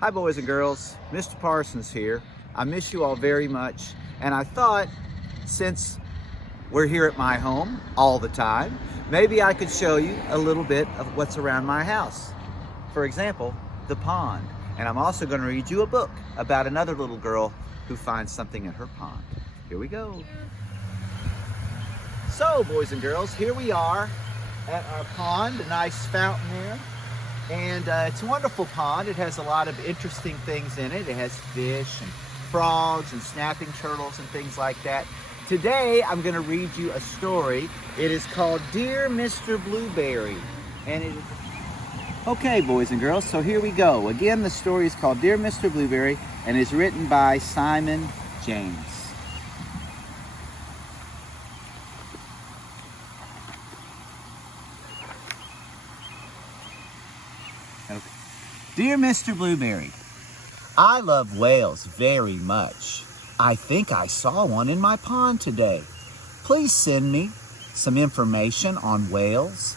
Hi boys and girls, Mr. Parsons here. I miss you all very much, and I thought since we're here at my home all the time, maybe I could show you a little bit of what's around my house. For example, the pond. And I'm also going to read you a book about another little girl who finds something in her pond. Here we go. So boys and girls, here we are at our pond, a nice fountain there. And it's a wonderful pond. It has a lot of interesting things in it. It has fish and frogs and snapping turtles and things like that. Today, I'm going to read you a story. It is called Dear Mr. Blueberry. And it is... Okay, boys and girls, so here we go. Again, the story is called Dear Mr. Blueberry and is written by Simon James. Okay. Dear Mr. Blueberry, I love whales very much. I think I saw one in my pond today. Please send me some information on whales,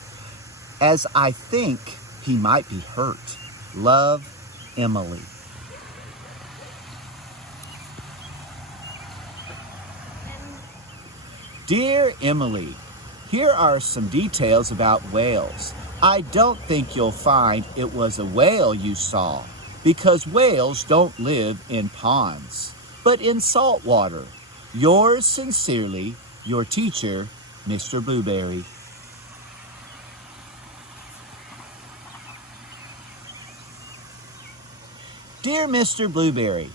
as I think he might be hurt. Love, Emily. Dear Emily, here are some details about whales. I don't think you'll find it was a whale you saw, because whales don't live in ponds, but in salt water. Yours sincerely, your teacher, Mr. Blueberry. Dear Mr. Blueberry,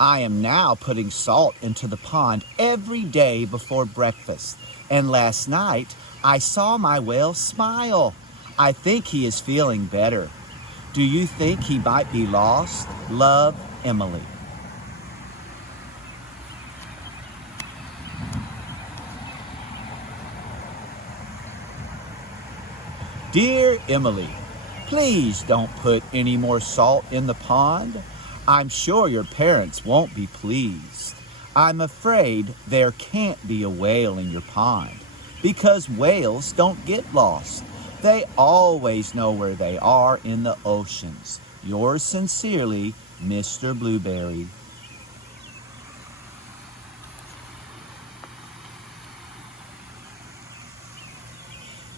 I am now putting salt into the pond every day before breakfast, and last night I saw my whale smile. I think he is feeling better. Do you think he might be lost? Love, Emily. Dear Emily, please don't put any more salt in the pond. I'm sure your parents won't be pleased. I'm afraid there can't be a whale in your pond because whales don't get lost. They always know where they are in the oceans. Yours sincerely, Mr. Blueberry.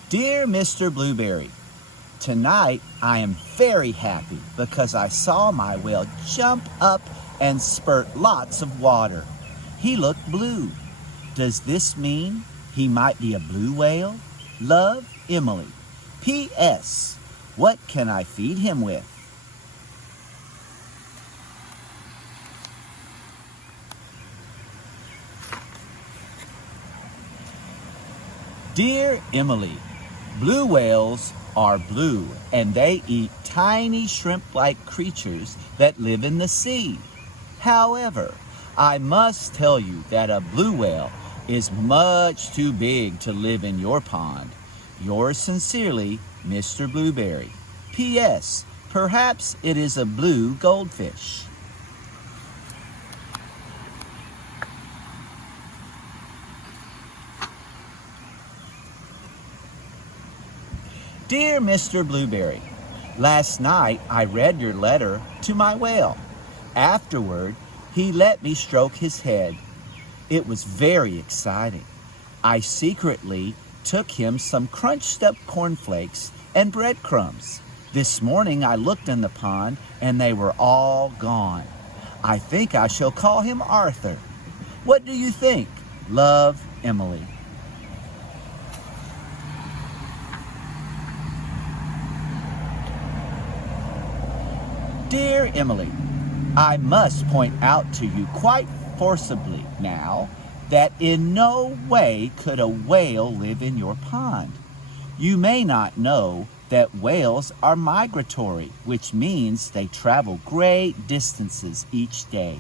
Dear Mr. Blueberry, tonight I am very happy because I saw my whale jump up and spurt lots of water. He looked blue. Does this mean he might be a blue whale? Love, Emily. P.S. What can I feed him with? Dear Emily, blue whales are blue and they eat tiny shrimp-like creatures that live in the sea. However, I must tell you that a blue whale is much too big to live in your pond. Yours sincerely, Mr. Blueberry. P.S. Perhaps it is a blue goldfish. Dear Mr. Blueberry, last night I read your letter to my whale. Afterward, he let me stroke his head. It was very exciting. I secretly took him some crunched up cornflakes and breadcrumbs. This morning I looked in the pond and they were all gone. I think I shall call him Arthur. What do you think? Love, Emily. Dear Emily, I must point out to you quite forcibly now that in no way could a whale live in your pond. You may not know that whales are migratory, which means they travel great distances each day.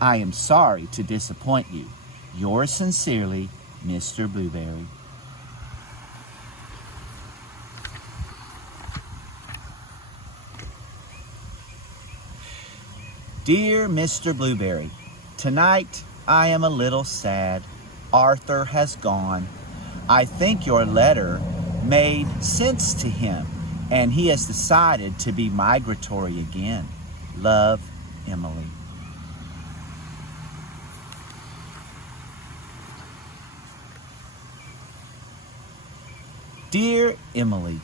I am sorry to disappoint you. Yours sincerely, Mr. Blueberry. Dear Mr. Blueberry, tonight I am a little sad. Arthur has gone. I think your letter made sense to him, and he has decided to be migratory again. Love, Emily. Dear Emily,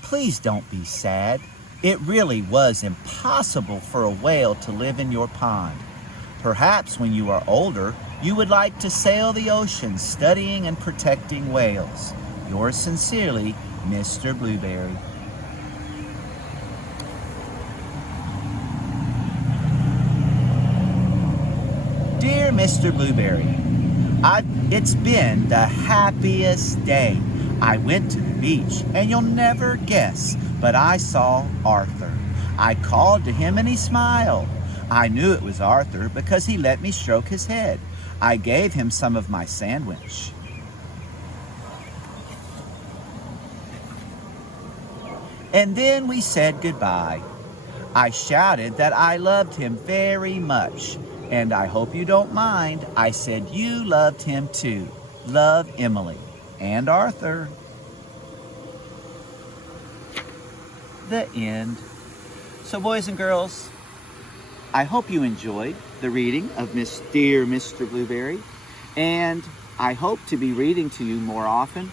please don't be sad. It really was impossible for a whale to live in your pond. Perhaps when you are older, you would like to sail the ocean studying and protecting whales. Yours sincerely, Mr. Blueberry. Dear Mr. Blueberry, it's been the happiest day. I went to the beach, and you'll never guess, but I saw Arthur. I called to him and he smiled. I knew it was Arthur because he let me stroke his head. I gave him some of my sandwich. And then we said goodbye. I shouted that I loved him very much, and I hope you don't mind. I said you loved him too. Love, Emily and Arthur. The end. So boys and girls, I hope you enjoyed the reading of Dear Mr. Blueberry, and I hope to be reading to you more often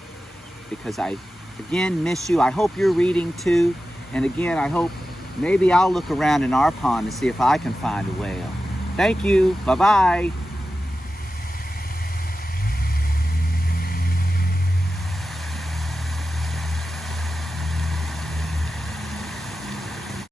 because I, again, miss you. I hope you're reading too, and again, I hope maybe I'll look around in our pond to see if I can find a whale. Thank you. Bye-bye.